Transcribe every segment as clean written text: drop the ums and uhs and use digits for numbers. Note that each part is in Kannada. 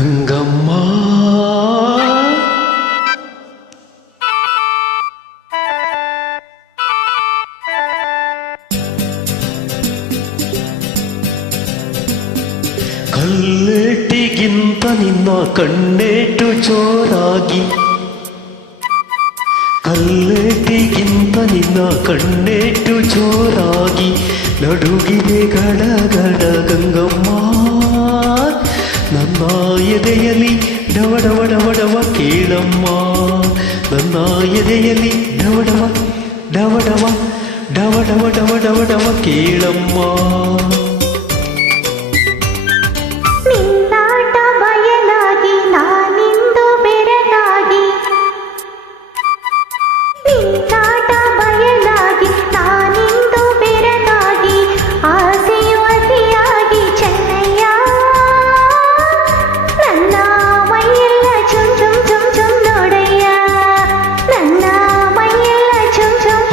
ಗಂಗಮ್ಮ ಕಲ್ಲೇಟಿಗಿಂತ ನಿನ್ನ ಕಣ್ಣೇಟು ಜೋರಾಗಿ, ಕಲ್ಲೇಟಿಗಿಂತ ನಿನ್ನ ಕಣ್ಣೇಟು ಜೋರಾಗಿ ನಡುಗಿದೆ ಗಡಗಡ ಗಂಗಮ್ಮ. ನನ್ನ ಎದೆಯಲ್ಲಿ ಡವಡವ ಡವಡವ ಕೇಳಮ್ಮ, ನನ್ನ ಎದೆಯಲ್ಲಿ ಡವಡವ ಡವಡವ ಡವಡವ ಡವಡವ ಕೇಳಮ್ಮ. ನಿನ್ನಾಟ ಬಯಲಾಗಿ ನಾನಿಂದು ಬೆರಗಾಗಿ, ನಿನ್ನಾಟ ಬಯಲಾಗಿ ನಾನಿಂದು ಬೆರಗಾಗಿ ಆಸೆಯು ಅತಿಯಾಗಿ ಚೆನ್ನಯ್ಯ. ನನ್ನ ಮೈಯೆಲ್ಲ ಚುಮ್ ಚುಮ್ ಚುಮ್ ಚುಮ್ ನೋಡಯ್ಯ, ನನ್ನ ಮೈಯೆಲ್ಲ ಚುಮ್ ಚುಮ್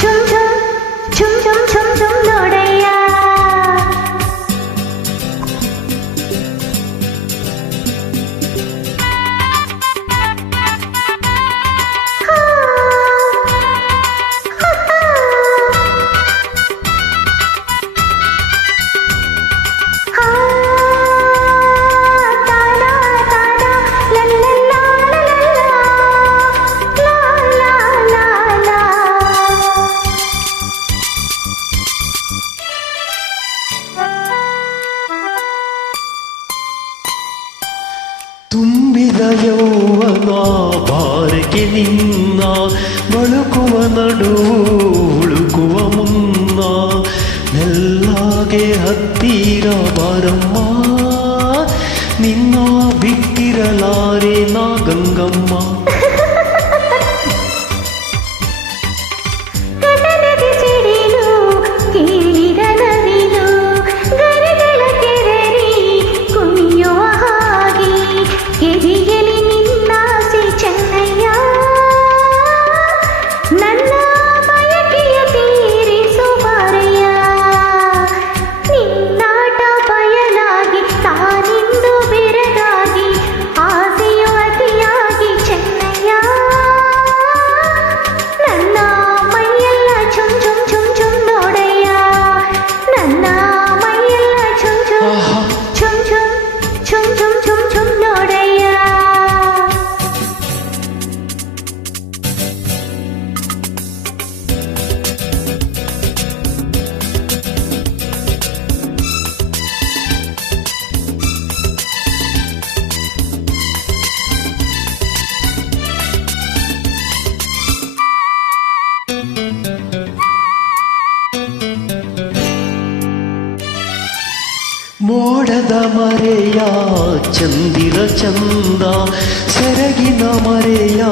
ಚುಮ್ ಚುಮ್ ಚುಮ್ ಚುಮ್ ಚುಮ್ ನೋಡಯ್ಯ. ತುಂಬಿದ ಯೌವನ ಬಾರಕ್ಕೆ ನಿನ್ನ ಬಳುಕುವ ನಡುವು ಹುಡುಕುವ ಮುನ್ನ ಮೆಲ್ಲಾಗೆ ಹತ್ತಿರ ಬಾರಮ್ಮ. ನಿನ್ನ ಬಿಟ್ಟಿರಲಾರೆ ನಾ ಗಂಗಮ್ಮ. ಮೋಡದ ಮರೆಯ ಚಂದಿರ ಚಂದ, ಸೆರಗಿನ ಮರೆಯ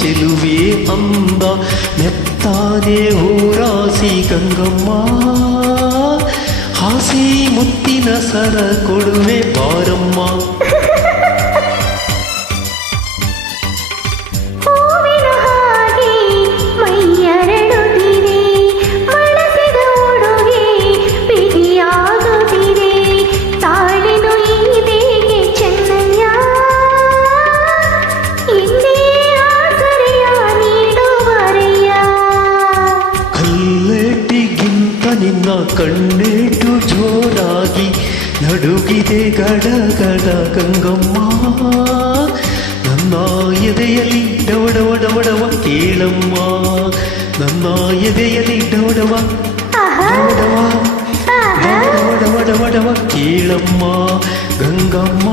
ಚೆಲುವೆ ಅಂದ, ಮೆತ್ತಾನೆ ಹೂರಾಸಿ ಗಂಗಮ್ಮ. ಹಾಸಿ ಮುತ್ತಿನ ಸರ ಕೊಡುವೆ ಬಾರಮ್ಮ. ನಿನ್ನ ಕಣ್ಣೇಟು ಜೋರಾಗಿ ನಡುಗಿದೆ ಗಡಗಡ ಗಂಗಮ್ಮ. ನನ್ನ ಎದೆಯಲ್ಲಿ ಡವಡವ ಡವಡವ ಕೇಳಮ್ಮ, ನನ್ನ ಎದೆಯಲ್ಲಿ ಡವಡವ ಡವಡವ ಡವಡವ ಡವಡವ ಕೇಳಮ್ಮ ಗಂಗಮ್ಮ.